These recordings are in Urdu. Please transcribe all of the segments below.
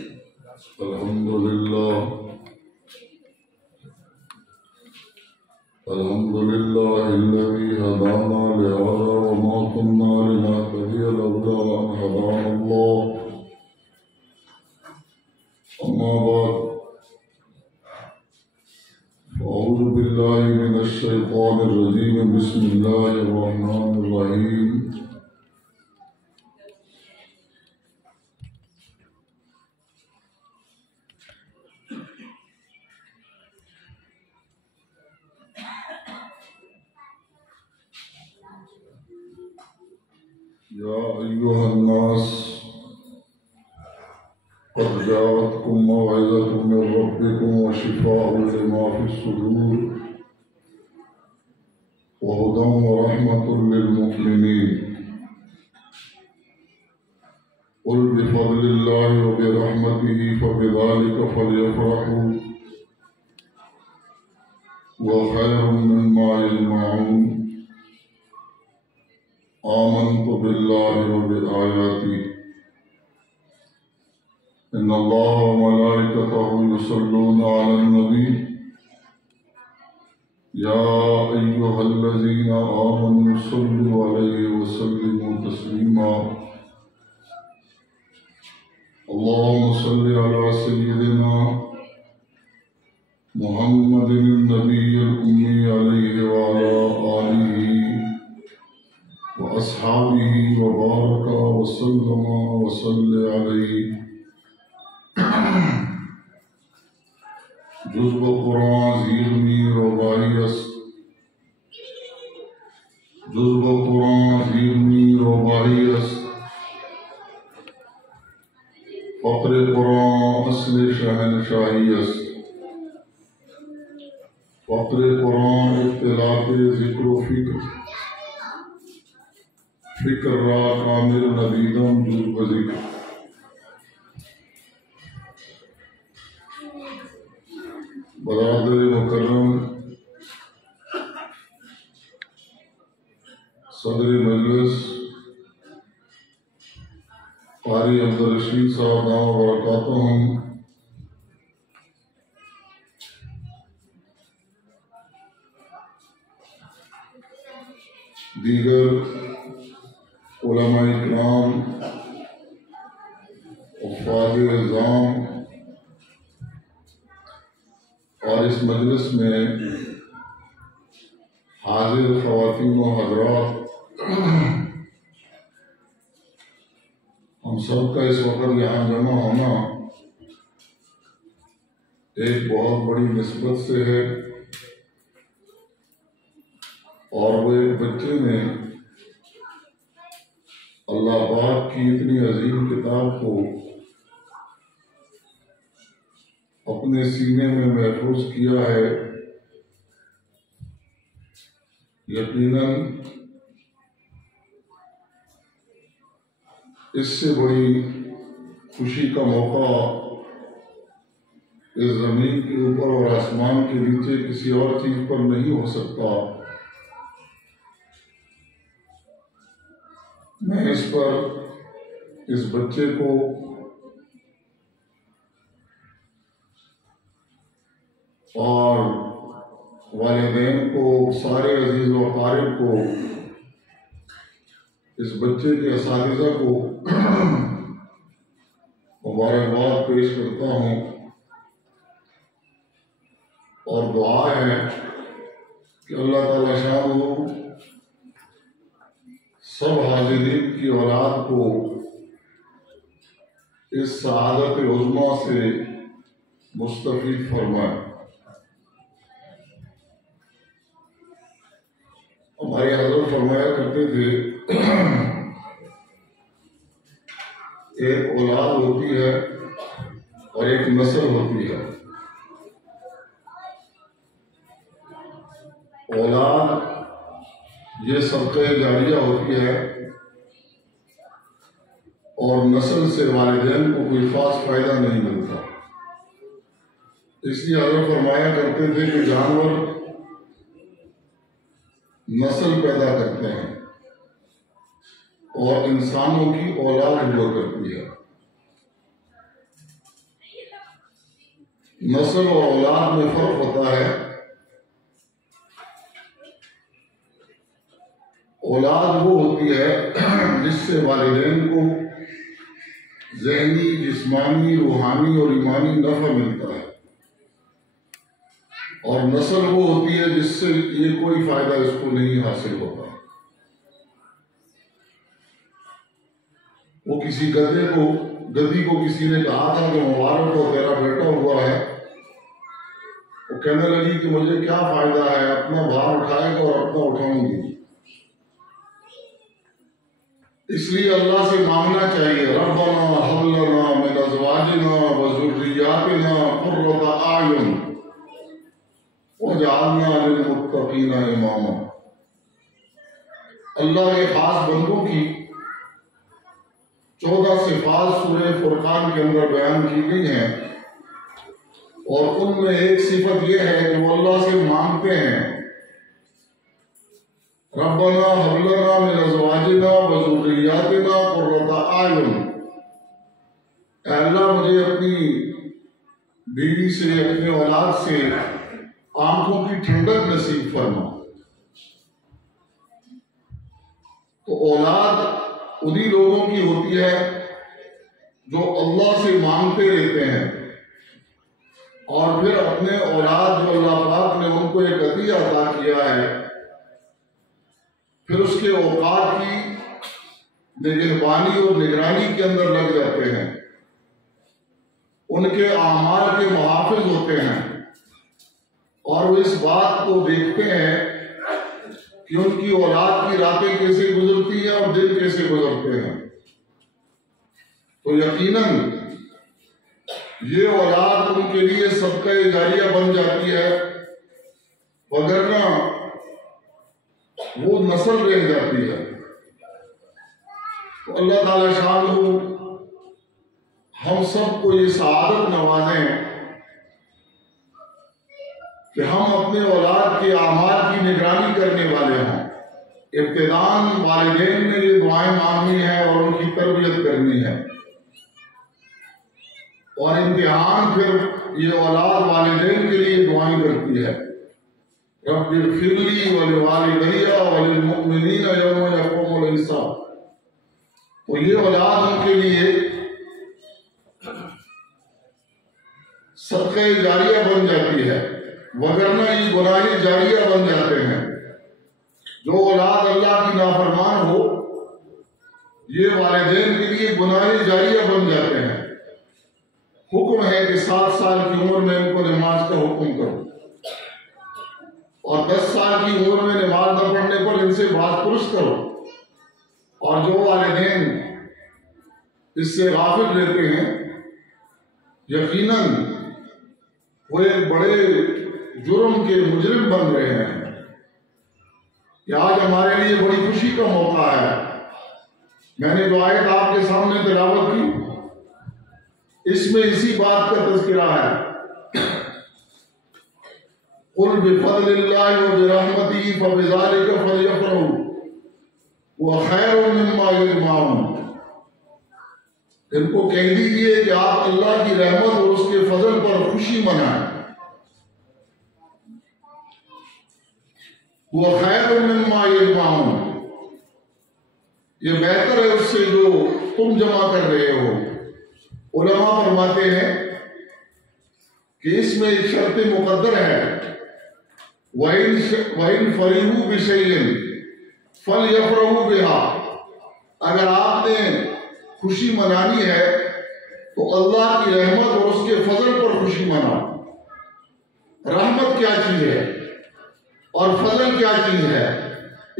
الحمد لله الذي هدانا لهذا وما كنا لنهتدي لولا أن هدانا الله. أما بعد أعوذ بالله من الشيطان الرجيم. بسم الله الرحمن الرحيم. يا أيها الناس قد جاءتكم موعظة من ربكم وشفاء لما في الصدور وهدى ورحمة للمؤمنين. قل بفضل الله وبرحمته فبذلك فليفرحوا وخير مما يجمعون. آمنت بالله وبآياته إن الله وملائكته يصلون على النبي يا أيها الذين آمنوا صلوا عليه وسلموا تسليما. اللهم صل على سيدنا محمد النبي الأمي عليه وعلى آله وأصحابه وبارك وسلم وصل عليه. جزء قرآن زیرمی روبائی است. جزء قرآن زیرمی روبائی است. فقر قرآن اصل شہنشاہی است. فقر قرآن اختلاف ذکر و فکر را کامل نبیدم جز بذکر. برادر مکرم صدر مجلس قاری عبدالرشید صاحب دامہ برکاتہم، دیگر علماء اکرام، حفاظ نظام اور اس مجلس میں حاضر خواتین و حضرات، ہم سب کا اس وقت یہاں جمع ہونا ایک بہت بڑی نسبت سے ہے، اور وہ ایک بچے نے اللہ پاک کی اتنی عظیم کتاب کو اپنے سینے میں محفوظ کیا ہے. یقیناً اس سے بڑی خوشی کا موقع اس زمین کے اوپر اور آسمان کے نیچے کسی اور چیز پر نہیں ہو سکتا. میں اس پر اس بچے کو اور والدین کو، سارے عزیز و اقارب کو، اس بچے کے اساتذہ کو مبارکباد پیش کرتا ہوں، اور دعا ہے کہ اللہ تعالی شاہ سب حاضرین کی اولاد کو اس سعادت عظمیٰ سے مستفید فرمائے. ہمارے حضرت فرمایا کرتے تھے ایک اولاد ہوتی ہے اور ایک نسل ہوتی ہے. اولاد یہ صدقہ جاریہ ہوتی ہے، اور نسل سے والدین کو کوئی خاص فائدہ نہیں ملتا. اس لیے حضرت فرمایا کرتے تھے کہ جانور نسل پیدا کرتے ہیں اور انسانوں کی اولاد ہوا کرتی ہے. نسل اور اولاد میں فرق ہوتا ہے۔ اولاد وہ ہوتی ہے جس سے والدین کو ذہنی، جسمانی، روحانی اور ایمانی نفع ملتا ہے، اور نسل وہ ہوتی ہے جس سے یہ کوئی فائدہ اس کو نہیں حاصل ہوتا۔ وہ کسی گدی کو کسی نے کہا تھا کہ مبارک ہو تیرا بیٹا ہوا ہے، وہ کہنے لگی کہ مجھے کیا فائدہ ہے، اپنا بھار اٹھائے گا اور اپنا اٹھاؤں گی۔ اس لیے اللہ سے مانگنا چاہیے، ربنا هب لنا من ازواجنا وذرياتنا قرة اعین وجعلنا للمتقین اماما۔ اللہ کے خاص بندوں کی 14 صفات سورہ فرقان کے اندر بیان کی گئی ہیں، اور ان میں ایک صفت یہ ہے کہ وہ اللہ سے مانگتے ہیں، ربنا هب لنا من ازواجنا وذرياتنا قرة اعین، اے اللہ مجھے اپنی بیوی سے، اپنے اولاد سے آنکھوں کی ٹھنڈک نصیب فرما۔ تو اولاد انہی لوگوں کی ہوتی ہے جو اللہ سے مانگتے رہتے ہیں، اور پھر اپنے اولاد جو اللہ پاک نے ان کو ایک عطیہ عطا کیا ہے، پھر اس کے اوقات کی نگہبانی اور نگرانی کے اندر لگ جاتے ہیں، ان کے اعمال کے محافظ ہوتے ہیں، اور وہ اس بات کو دیکھتے ہیں کہ ان کی اولاد کی راتیں کیسے گزرتی ہیں اور دن کیسے گزرتے ہیں۔ تو یقیناً یہ اولاد ان کے لیے صدقہ جاریہ بن جاتی ہے، وگرنہ وہ نسل رہ جاتی ہے۔ تو اللہ تعالی شانہ ہم سب کو یہ سعادت نوازیں کہ ہم اپنے اولاد کے اعمال کی نگرانی کرنے والے ہوں۔ ابتداءً والدین نے یہ دعائیں مانگنی ہے اور ان کی تربیت کرنی ہے، اور امتحان پھر یہ اولاد والدین کے لیے دعائیں کرتی ہے، رب اغفر لی ولوالدی وللمؤمنین یوم یقوم الحساب۔ تو یہ اولاد ان کے لیے صدقہ جاریہ بن جاتی ہے، وگرنہ یہ گناہ جاریہ بن جاتے ہیں۔ جو اولاد اللہ کی نافرمان ہو، یہ والدین کے لیے گناہ جاریہ بن جاتے ہیں۔ حکم ہے کہ 7 سال کی عمر میں ان کو نماز کا حکم کرو، اور 10 سال کی عمر میں نماز نہ پڑھنے پر ان سے بات پرس کرو، اور جو والدین اس سے غافل رہتے ہیں یقیناً وہ ایک بڑے جرم کے مجرم بن رہے ہیں۔ کہ آج ہمارے لیے بڑی خوشی کا موقع ہے۔ میں نے جو آیت آپ کے سامنے تلاوت کی، اس میں اسی بات کا تذکرہ ہے، قل بفضل اللہ وبرحمتہ فبذلک فلیفرحوا هو خیر مما یجمعون۔ ان کو کہہ دیجئے کہ آپ اللہ کی رحمت اور اس کے فضل پر خوشی منائیں، وہ خیر مما یجمعون، یہ بہتر ہے اس سے جو تم جمع کر رہے ہو۔ علماء فرماتے ہیں کہ اس میں ایک شرط مقدر ہے، وَإِن فَرِحُوا بِشَيْءٍ فَلْيَفْرَحُوا بِهَا، اگر آپ نے خوشی منانی ہے تو اللہ کی رحمت اور اس کے فضل پر خوشی مناؤ۔ رحمت کیا چیز ہے اور فضل کیا چیز ہے،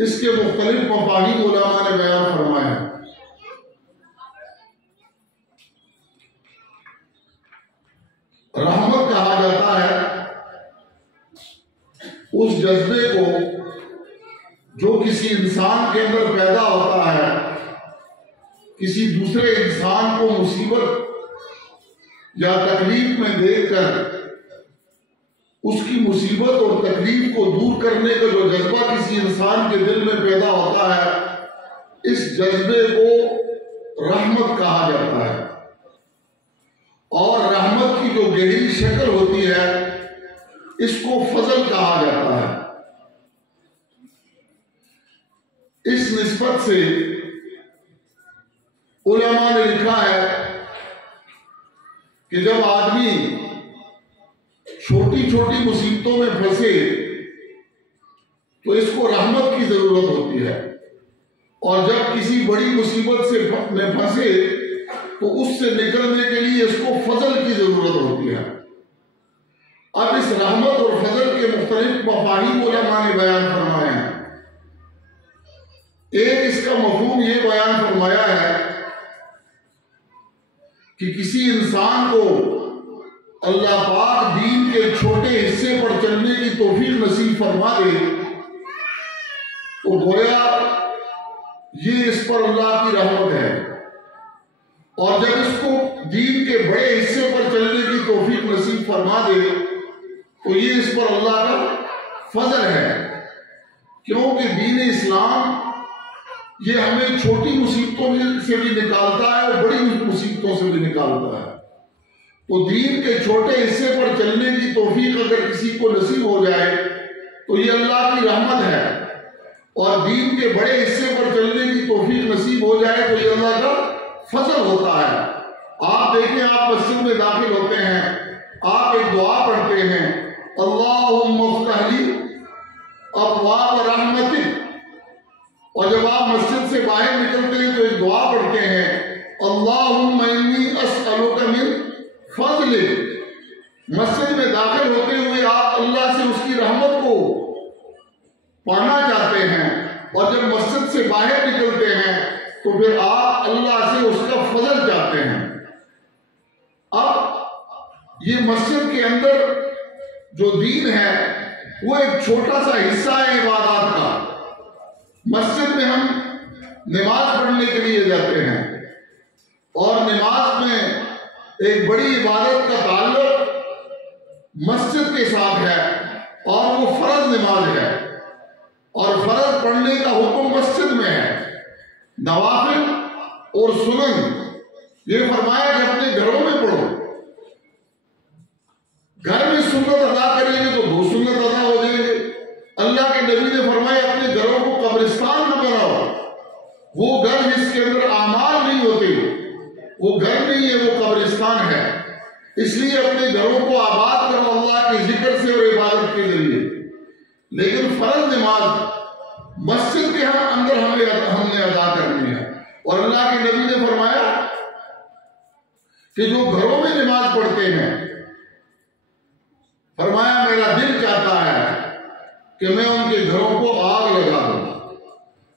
اس کے مختلف مفاہیم علماء نے بیان فرمائے ہیں۔ رحمت کہا جاتا ہے اس جذبے کو جو کسی انسان کے اندر پیدا ہوتا ہے، کسی دوسرے انسان کو مصیبت یا تکلیف میں دیکھ کر اس کی مصیبت اور تکلیف کو دور کرنے کا جو جذبہ کسی انسان کے دل میں پیدا ہوتا ہے، اس جذبے کو رحمت کہا جاتا ہے۔ اور رحمت کی جو جو گہری شکل ہوتی ہے اس کو فضل کہا جاتا ہے۔ اس نسبت سے علماء نے لکھا ہے کہ جب آدمی چھوٹی چھوٹی مصیبتوں میں پھنسے تو اس کو رحمت کی ضرورت ہوتی ہے، اور جب کسی بڑی مصیبت میں پھنسے تو اس سے نکلنے کے لیے اس کو فضل کی ضرورت ہوتی ہے۔ اب اس رحمت اور فضل کے مختلف مفاہیم علماء نے بیان فرمائے ہیں۔ ایک اس کا مفہوم یہ بیان فرمایا ہے کہ کسی انسان کو اللہ پاک دین کے چھوٹے حصے پر چلنے کی توفیق نصیب فرما دے تو گویا یہ اس پر اللہ کی رحمت ہے، اور جب اس کو دین کے بڑے حصے پر چلنے کی توفیق نصیب فرما دے تو یہ اس پر اللہ کا فضل ہے، کیونکہ دین اسلام یہ ہمیں چھوٹی مصیبتوں سے بھی نکالتا ہے اور بڑی مصیبتوں سے بھی نکالتا ہے۔ تو دین کے چھوٹے حصے پر چلنے کی توفیق اگر کسی کو نصیب ہو جائے تو یہ اللہ کی رحمت ہے، اور دین کے بڑے حصے پر چلنے کی توفیق نصیب ہو جائے تو یہ اللہ کا فضل ہوتا ہے۔ آپ دیکھیں، آپ مسجد میں داخل ہوتے ہیں، آپ ایک دعا پڑھتے ہیں، اللہم افتح لی ابواب رحمتک، اور جب آپ مسجد سے باہر نکلتے ہیں تو ایک دعا پڑھتے ہیں، اللہم انی اسألک من فضلک۔ مسجد میں داخل ہوتے ہوئے آپ اللہ سے اس کی رحمت کو پانا چاہتے ہیں، اور جب مسجد سے باہر نکلتے ہیں تو پھر آپ اللہ سے اس کا فضل چاہتے ہیں۔ اب یہ مسجد کے اندر جو دین ہے وہ ایک چھوٹا سا حصہ ہے عبادات کا۔ مسجد میں ہم نماز پڑھنے کے لیے جاتے ہیں، اور نماز میں ایک بڑی عبادت کا تعلق مسجد کے ساتھ ہے، اور وہ فرض نماز ہے، اور فرض پڑھنے کا حکم مسجد میں ہے۔ نوافل اور سنن یہ فرمایا کہ اپنے گھروں میں پڑھو۔ گھر میں سنت ادا کریں گے تو 2 سنت ادا ہو جائیں گے۔ اللہ کے نبی نے فرمایا اپنے گھروں کو قبرستان نہ بناؤ، وہ گھر جس کے اندر اعمال نہیں ہوتے وہ گھر نہیں ہے، وہ قبرستان ہے۔ اس لیے اپنے گھروں کو آباد کرو اللہ کے ذکر سے اور عبادت کے ذریعے۔ لیکن فرض نماز مسجد کے اندر ہم نے ادا کرنی ہے، اور اللہ کے نبی نے فرمایا کہ جو گھروں میں نماز پڑھتے ہیں، فرمایا میرا دل چاہتا ہے کہ میں ان کے گھروں کو آگ لگا دوں۔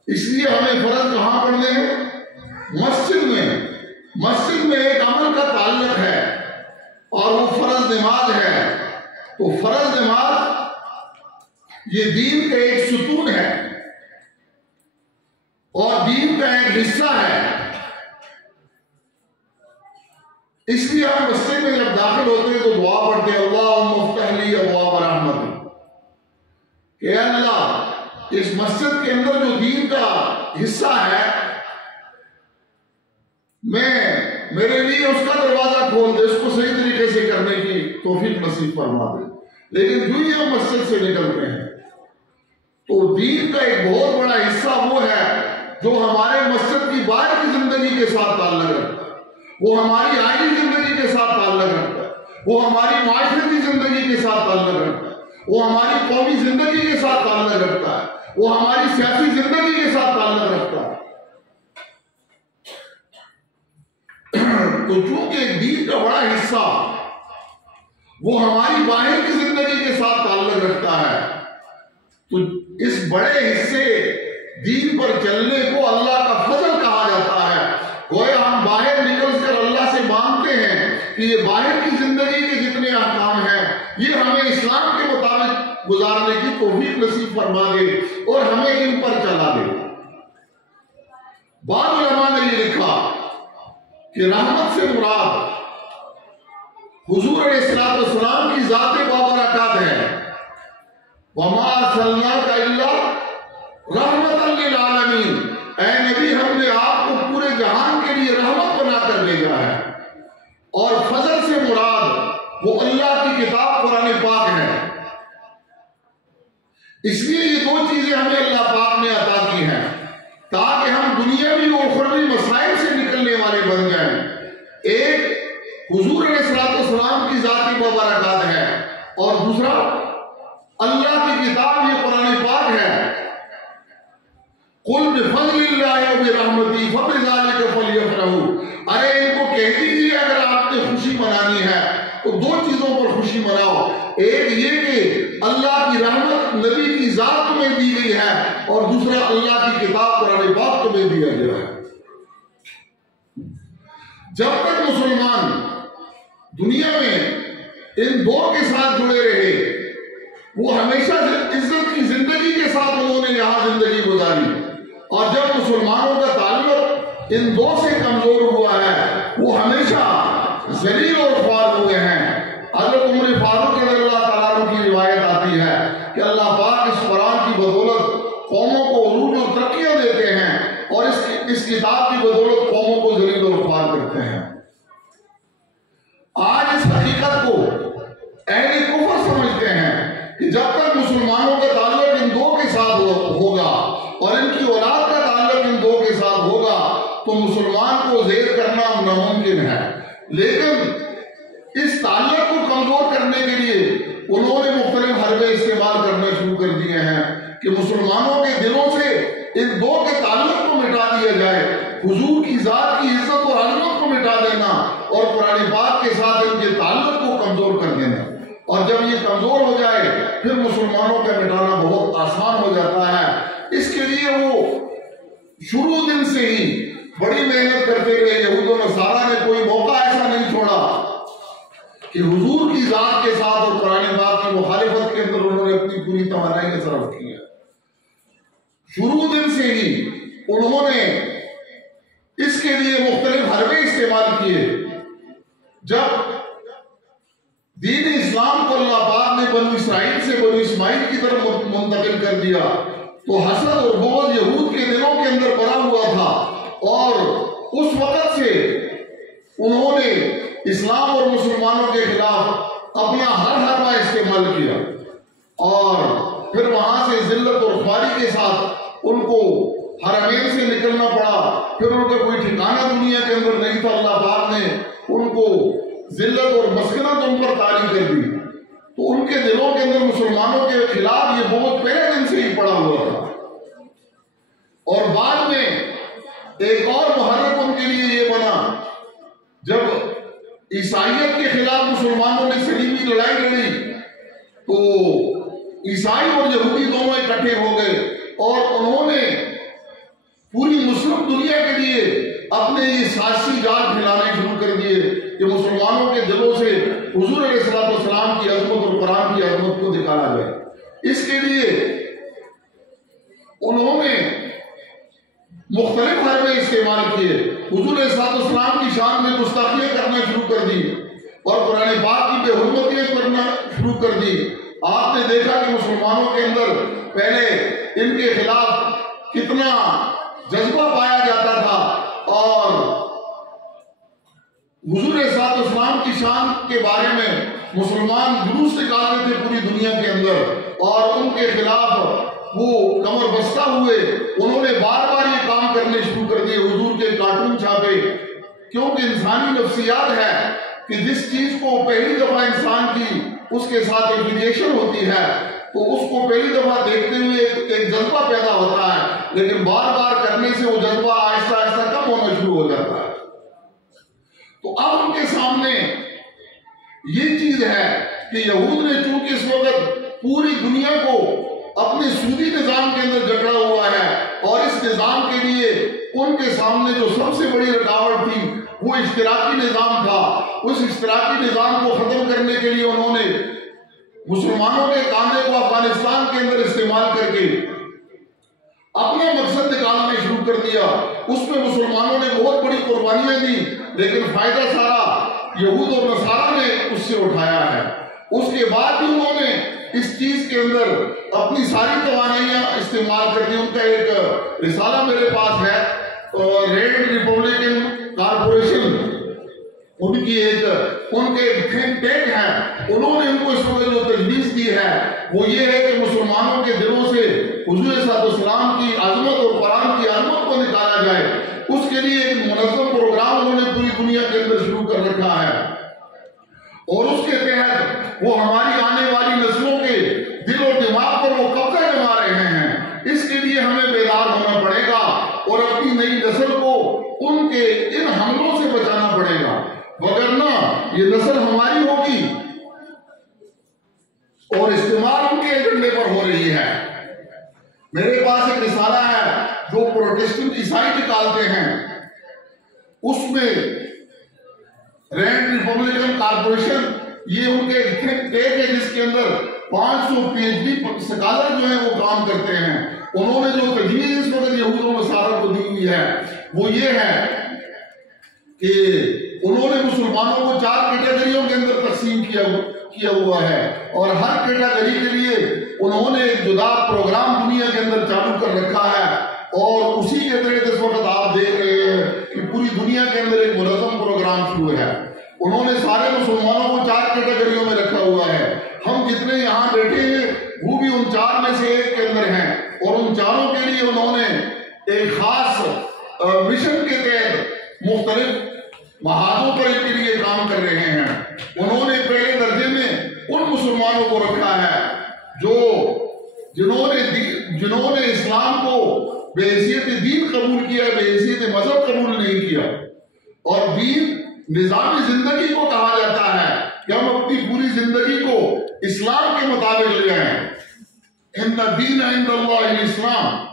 اس لیے ہمیں فرض کہاں پڑھنے ہیں؟ مسجد میں۔ مسجد میں ایک عمل کا تعلق ہے اور وہ فرض نماز ہے۔ تو فرض نماز یہ دین کا ایک ستون ہے اور دین کا ایک حصہ ہے۔ اس لیے ہم مسجد میں جب داخل ہوتے ہیں تو دعا پڑھتے ہیں، اللہم افتح لی ابواب رحمتک، کہ اے اللہ اس مسجد کے اندر جو دین کا حصہ ہے میرے لیے اس کا دروازہ کھول دے، اس کو صحیح طریقے سے کرنے کی توفیق نصیب فرما دے۔ لیکن جو ہی ہم مسجد سے نکلتے ہیں تو دین کا ایک بہت بڑا حصہ وہ ہے جو ہمارے مسجد کی باہر کی زندگی کے ساتھ تعلق رکھتا ہے، وہ ہماری آئینی زندگی کے ساتھ تعلق رکھتا ہے، وہ ہماری معاشرتی زندگی کے ساتھ تعلق رکھتا ہے، وہ ہماری قومی زندگی کے ساتھ تعلق رکھتا ہے، وہ ہماری سیاسی زندگی کے ساتھ تعلق رکھتا ہے۔ تو چونکہ دین کا بڑا حصہ وہ ہماری باہر کی زندگی کے ساتھ تعلق رکھتا ہے، تو اس بڑے حصے دین پر چلنے کو اللہ کا فضل کہا جاتا ہے۔ گویا ہم باہر نکل کر اللہ سے مانگتے ہیں کہ یہ باہر کی زندگی کے جتنے احکام ہیں یہ ہمیں اسلام کے مطابق گزارنے کی توفیق نصیب فرما دے اور ہمیں ان پر چلا دے۔ بعض علماء نے یہ لکھا کہ رحمت سے مراد حضور علیہ السلام کی ذات بابرکات ہے۔ وَمَا أَرْسَلْنَاكَ إِلَّا رَحْمَةً لِلْعَالَمِينَ، اے نبی ہم نے آپ کو پورے جہان کے لیے رحمت بنا کر بھیجا ہے۔ اور فضل سے مراد وہ اللہ کی کتاب قرآن پاک ہے۔ اس لیے یہ دو چیزیں ہمیں اللہ پاک نے عطا کی ہیں تاکہ ہم دنیاوی اور اخروی مسائل سے نکلنے والے بن جائیں۔ ایک حضور علیہ السلام کی ذاتی مبارکات ہے اور دوسرا اللہ کی کتاب یہ قرآن پاک ہے۔ قل بفضل اللہ وبرحمتہ فبذلک فلیفرحوا، ارے ان کو کہہ دیجیے اگر آپ نے خوشی منانی ہے تو دو چیزوں پر خوشی مناؤ، ایک یہ کہ اللہ کی رحمت نبی کی ذات تمہیں دی گئی ہے اور دوسرا اللہ کی کتاب قرآن پاک تمہیں دیا گیا ہے۔ جب تک مسلمان دنیا میں ان دو کے ساتھ جڑے رہے، وہ ہمیشہ عزت کی زندگی کے ساتھ انہوں نے یہاں زندگی گزاری، اور جب مسلمانوں کا تعلق ان دو سے کمزور ہوا ہے وہ ہمیشہ ذلیل اور خوار ہوئے ہیں۔ حضرت عمر فاروق رضی اللہ تعالیٰ عنہ کی روایت آتی ہے کہ اللہ پاک اس قرآن کی بدولت قوموں کو عروج و ترقیاں دیتے ہیں اور اس کتاب کی بدولت قوموں کو ذلیل اور خوار کرتے ہیں۔ آج اس حقیقت کو اہل کفر سمجھتے ہیں کہ جب تک مسلمانوں کا تعلق ان دو کے ساتھ ہوگا اور ان کی اولاد کا تعلق ان دو کے ساتھ ہوگا تو مسلمان کو زیر کرنا ناممکن ہے، لیکن اس تعلق کو کمزور کرنے کے لیے انہوں نے مختلف حربے استعمال کرنا شروع کر دیے ہیں کہ مسلمانوں کے دلوں سے ان دو کے تعلق کو مٹا دیا جائے، حضور کی ذات کی عزت اور عظمت کو مٹا دینا اور قرآن پاک کے ساتھ ان کے تعلق کو کمزور کر دینا، اور جب یہ کمزور ہو جائے پھر مسلمانوں کا مٹانا بہت آسان ہو جاتا ہے۔ اس کے لیے وہ شروع دن سے ہی بڑی محنت کرتے رہے۔ یہود و نصارہ نے کوئی موقع ایسا نہیں چھوڑا کہ حضور کی ذات کے ساتھ اور قرآن پاک کی مخالفت کے اندر انہوں نے اپنی پوری توانائی صرف کی ہے۔ شروع دن سے ہی انہوں نے اس کے لیے مختلف حربے استعمال کیے۔ جب دین اسلام کو اللہ پاک نے بنو اسرائیل سے بنو اسماعیل کی طرف منتقل کر دیا تو حسد اور بغض یہود کے دلوں کے اندر بڑا ہوا تھا، اور اس وقت سے انہوں نے اسلام اور مسلمانوں کے خلاف اپنا ہر حربہ استعمال کیا، اور پھر وہاں سے ذلت اور خواری کے ساتھ ان کو حرمین سے نکلنا پڑا۔ پھر ان کا کوئی ٹھکانہ دنیا کے اندر نہیں تھا، اللہ پاک نے ان کو ذلت اور مسکنت ان پر طاری کر دی، تو ان کے دلوں کے اندر مسلمانوں کے خلاف یہ بہت پہلے دن سے ہی پڑا ہوا تھا۔ اور بعد میں ایک اور محرک ان کے لیے یہ بنا جب عیسائیت کے خلاف مسلمانوں نے صلیبی لڑائی لڑی تو عیسائی اور یہودی دونوں اکٹھے ہو گئے اور انہوں نے پوری مسلم دنیا کے لیے اپنے یہ سازشی جال پھیلانے شروع کر دیے کہ مسلمانوں کے دلوں سے حضور علیہ السلام کی عظمت اور قرآن کی عظمت کو نکالا جائے۔ اس کے لیے انہوں نے مختلف حربے استعمال کیے، حضور علیہ السلام کی شان میں گستاخیاں کرنا شروع کر دی اور قرآن پاک کی بے حرمتیاں کرنا شروع کر دی۔ آپ نے دیکھا کہ مسلمانوں کے اندر پہلے ان کے خلاف کتنا جذبہ پایا جاتا تھا، اور حضور علیہ السلام کی شان کے بارے میں مسلمان جلوس نکالتے تھے پوری دنیا کے اندر، اور ان کے خلاف وہ کمر بستہ ہوئے۔ انہوں نے بار بار یہ کام کرنے شروع کر دیے، حضور کے کارٹون چھاپے، کیونکہ انسانی نفسیات ہے کہ جس چیز کو پہلی دفعہ انسان کی اس کے ساتھ ایفیلیشن ہوتی ہے تو اس کو پہلی دفعہ دیکھتے ہوئے ایک جذبہ پیدا ہوتا ہے، لیکن بار بار کرنے سے وہ جذبہ آہستہ آہستہ کم ہونا شروع ہو جاتا ہے۔ تو اب ان کے سامنے یہ چیز ہے کہ یہود نے چونکہ اس وقت پوری دنیا کو اپنے سودی نظام کے اندر جکڑا ہوا ہے، اور اس نظام کے لیے ان کے سامنے جو سب سے بڑی رکاوٹ تھی وہ اشتراکی نظام تھا۔ اس اشتراکی نظام کو ختم کرنے کے لیے انہوں نے مسلمانوں کے کاندھے کو افغانستان کے اندر استعمال کر کے اپنا مقصد نکالنے شروع کر دیا۔ اس میں مسلمانوں نے بہت بڑی قربانیاں دی، لیکن فائدہ سارا یہود اور نصارہ نے اس سے اٹھایا ہے۔ اس کے بعد بھی انہوں نے اس چیز کے اندر اپنی ساری توانائیاں استعمال کر دی۔ ان کا ایک رسالہ میرے پاس ہے، ریڈ ریپبلکن کارپوریشن، ان کے تھنک ٹینک ہے، انہوں نے ان کو اس وقت جو تجویز دی ہے وہ یہ ہے کہ مسلمانوں کے دلوں سے حضور صلی اللہ علیہ وسلم کی عظمت اور قرآن کی عظمت کو نکالا جائے۔ اس کے لیے ایک منظم پروگرام انہوں نے پوری دنیا کے اندر شروع کر رکھا ہے، اور اس کے تحت وہ ہماری آنے والی نسلوں کے دل اور دماغ پر وہ قبضہ جما رہے ہیں۔ اس کے لیے ہمیں بیدار ہونا پڑے گا اور اپنی نئی نسل کو ان کے ان حملوں سے بچانا پڑے گا، وگرنہ یہ نسل ہماری ہوگی اور استعمال ان کے ایجنڈے پر ہو رہی ہے۔ میرے پاس ایک رسالہ ہے جو پروٹسٹنٹ عیسائی نکالتے ہیں، اس میں رینڈ ریپبلکن کارپوریشن یہ ان کے تھنک ٹینک ہے جس کے اندر 500 پی ایچ ڈی سکالر جو ہیں وہ کام کرتے ہیں۔ انہوں نے جو تجویز اس وقت یہود و نصارہ کو دی ہوئی ہے وہ یہ ہے کہ انہوں نے مسلمانوں کو 4 کیٹیگریوں کے اندر تقسیم کیا ہوا ہے، اور ہر کیٹیگری کے لیے انہوں نے ایک جدا پروگرام دنیا کے اندر چالو کر رکھا ہے، اور اسی کے تحت اس وقت آپ دیکھ رہے ہیں کہ پوری دنیا کے اندر ایک منظم پروگرام شروع ہے۔ انہوں نے سارے مسلمانوں کو 4 کیٹیگریوں میں رکھا ہوا ہے۔ ہم جتنے یہاں بیٹھے ہیں وہ بھی ان 4 میں سے ایک کے اندر ہیں، اور ان 4 کے لیے انہوں نے ایک خاص مشن کے تحت مختلف محاذوں پر ان کے لیے کام کر رہے ہیں۔ انہوں نے پہلے درجے میں ان مسلمانوں کو رکھا ہے جنہوں نے اسلام کو بے حیثیت دین قبول کیا، بے حیثیت مذہب قبول نہیں کیا، اور دین نظام زندگی کو کہا جاتا ہے کہ ہم اپنی پوری زندگی کو اسلام کے مطابق لے آئیں۔ ان الدین عند اللہ الاسلام،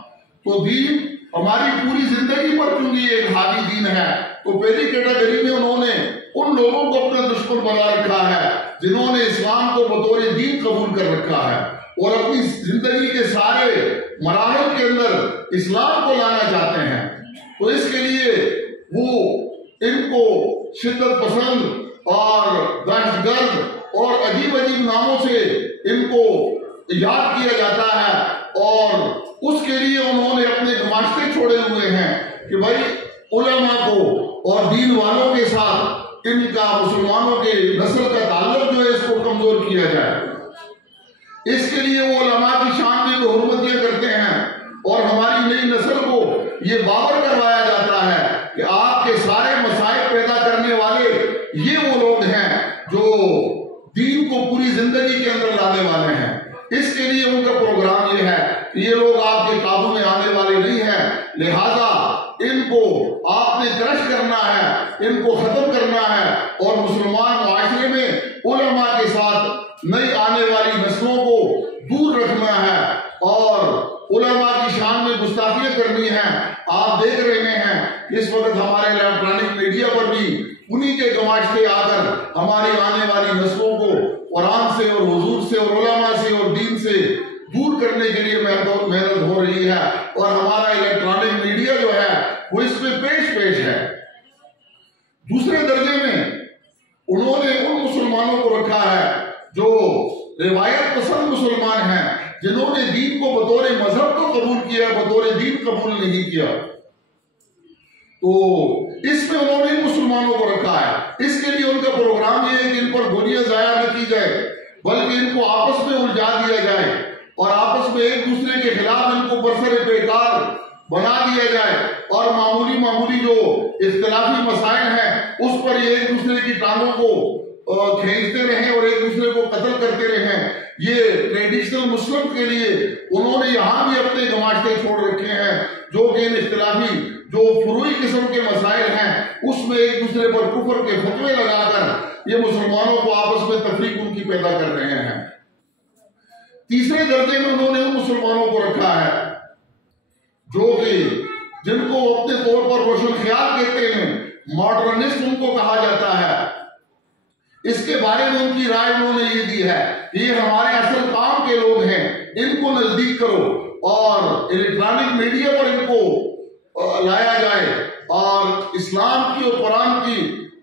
تو دین ہماری پوری زندگی پر چونکہ ایک حاوی دین ہے، تو پہلی کیٹیگری میں انہوں نے ان لوگوں کو اپنا دشمن بنا رکھا ہے جنہوں نے اسلام کو بطور دین قبول کر رکھا ہے اور اپنی زندگی کے سارے مراحل کے اندر اسلام کو لانا چاہتے ہیں۔ تو اس کے لیے وہ ان کو شدت پسند اور دہشت گرد اور عجیب ناموں سے ان کو یاد کیا جاتا ہے، اور اس کے لیے انہوں نے اپنے گماشتے چھوڑے ہوئے ہیں کہ بھائی علماء کو اور دین والوں کے ساتھ ان کا مسلمانوں کے نسل کا تعلق جو ہے اس کو کمزور کیا جائے۔ اس کے لیے وہ علماء کی شان میں حرمتیاں کرتے ہیں، اور ہماری نئی نسل کو یہ باور کروایا جاتا ہے کہ آپ کے سارے مسائل پیدا کرنے والے یہ وہ لوگ ہیں جو دین کو پوری زندگی کے اندر لانے والے ہیں۔ اس کے لیے ان کا پروگرام یہ ہے کہ یہ لوگ آپ کے قابو میں آنے والے نہیں ہیں، لہذا ان کو آپ نے کرش کرنا ہے، ان کو ختم کرنا ہے، اور مسلمان معاشرے میں علماء کے ساتھ نئی آنے والی نسلوں کو دور رکھنا ہے، اور علماء کی شان میں گستاخیاں کرنی ہے۔ آپ دیکھ رہے ہیں اس وقت ہمارے الیکٹرانک میڈیا پر بھی انہی کے گماشتے آ کر ہماری آنے والی نسلوں کو قرآن سے اور حضور سے اور علماء سے اور دین سے دور کرنے کے لیے محنت ہو رہی ہے، اور ہمارا الیکٹرانک میڈیا جو ہے وہ اس میں پیش ہے۔ دوسرے درجے میں انہوں نے ان مسلمانوں کو رکھا ہے جو روایت پسند مسلمان ہیں، جنہوں نے دین کو بطور مذہب کو قبول کیا، بطور دین قبول نہیں کیا۔ تو اس میں انہوں نے ان مسلمانوں کو رکھا ہے۔ اس کے لیے ان کا پروگرام یہ ہے کہ ان پر گولیاں ضائع نہ کی جائے، بلکہ ان کو آپس میں الجھا دیا جائے، اور آپس میں ایک دوسرے کے خلاف ان کو برسر پیکار بنا دیا جائے، اور معمولی جو اختلافی مسائل ہیں اس پر یہ ایک دوسرے کی ٹانگوں کو کھینچتے رہیں اور ایک دوسرے کو قتل کرتے رہیں۔ یہ ٹریڈیشنل مسلم کے لیے انہوں نے یہاں بھی اپنے گماشتے چھوڑ رکھے ہیں، جو کہ ان اختلافی جو فروعی قسم کے مسائل ہیں اس میں ایک دوسرے پر کفر کے فتوے لگا کر یہ مسلمانوں کو آپس میں تفریق ان کی پیدا کر رہے ہیں۔ تیسرے درجے میں انہوں نے ان مسلمانوں کو رکھا ہے جو کہ جن کو اپنے طور پر روشن خیال کہتے ہیں، ماڈرنسٹ ان کو کہا جاتا ہے۔ اس کے بارے میں ان کی رائے انہوں نے یہ دی ہے کہ یہ ہمارے اصل کام کے لوگ ہیں، ان کو نزدیک کرو، اور الیکٹرانک میڈیا پر ان کو لایا جائے، اور اسلام کی اور قرآن کی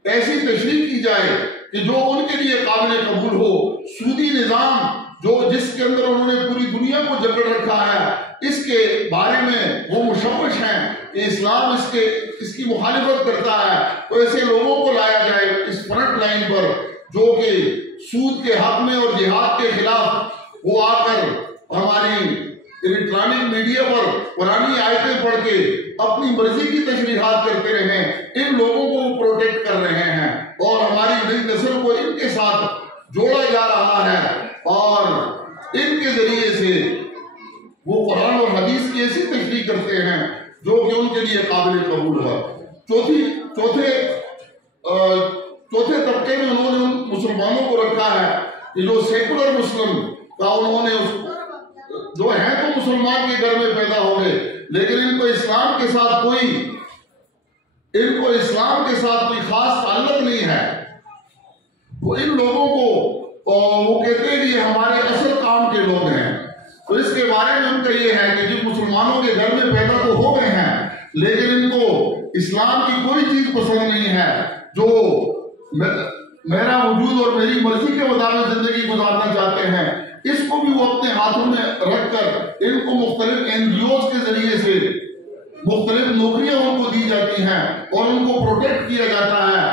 ایسی تشریح کی جائے کہ جو ان کے لیے قابل قبول ہو۔ سودی نظام جس کے اندر انہوں نے پوری دنیا کو جکڑ رکھا ہے، اس کے بارے میں وہ مشوش ہیں کہ اسلام اس کی مخالفت کرتا ہے، تو ایسے لوگوں کو لایا جائے، اس جو کہ سود کے حق میں اور جہاد کے خلاف وہ آ کر ہماری الیکٹرانک میڈیا پر پرانی آیتیں پڑھ کے اپنی مرضی کی تشریحات کرتے رہے ہیں، ان لوگوں کو وہ پروٹیکٹ کر رہے ہیں اور ہماری نئی نسل کو ان کے ساتھ جوڑا جا رہا ہے، اور ان کے ذریعے سے وہ قرآن اور حدیث کی ایسی تشریح کرتے ہیں جو کہ ان کے لیے قابل قبول ہے۔ چوتھے طبقے میں انہوں نے ان مسلمانوں کو رکھا ہے کہ جو سیکولر مسلم کا انہوں نے جو ہیں تو مسلمان کے گھر میں پیدا ہو گئے، لیکن ان کو اسلام کے ساتھ کوئی خاص تعلق نہیں ہے۔ تو ان لوگوں کو وہ کہتے ہیں کہ یہ ہمارے اصل کام کے لوگ ہیں۔ تو اس کے بارے میں ان کا یہ ہے کہ جن مسلمانوں کے گھر میں پیدا تو ہو گئے ہیں لیکن ان کو اسلام کی کوئی چیز پسند نہیں ہے، جو میرا وجود اور میری مرضی کے مطابق زندگی گزارنا چاہتے ہیں، اس کو بھی وہ اپنے ہاتھوں میں رکھ کر ان کو مختلف NGOs کے ذریعے سے مختلف نوکریاں ان کو دی جاتی ہیں اور ان کو پروٹیکٹ کیا جاتا ہے،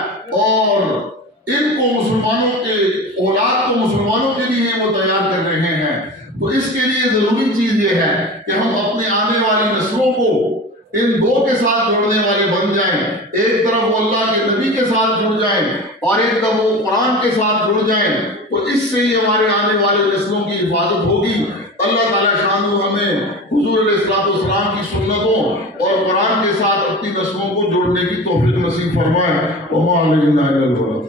اور ان کو مسلمانوں کے اولاد کو مسلمانوں کے لیے وہ تیار کر رہے ہیں۔ تو اس کے لیے ضروری چیز یہ ہے کہ ہم اپنے آنے والی نسلوں کو ان دو کے ساتھ جڑنے والے بن جائیں، ایک طرف وہ اللہ کے نبی کے ساتھ جڑ جائیں اور ایک طرف وہ قرآن کے ساتھ جڑ جائیں، تو اس سے ہی ہمارے آنے والے نسلوں کی حفاظت ہوگی۔ اللہ تعالیٰ شان ہمیں حضور علیہ السلام کی سنتوں اور قرآن کے ساتھ اپنی نسلوں کو جوڑنے کی توفیق نصیب فرمائے۔ وما علینا الا البلاغ۔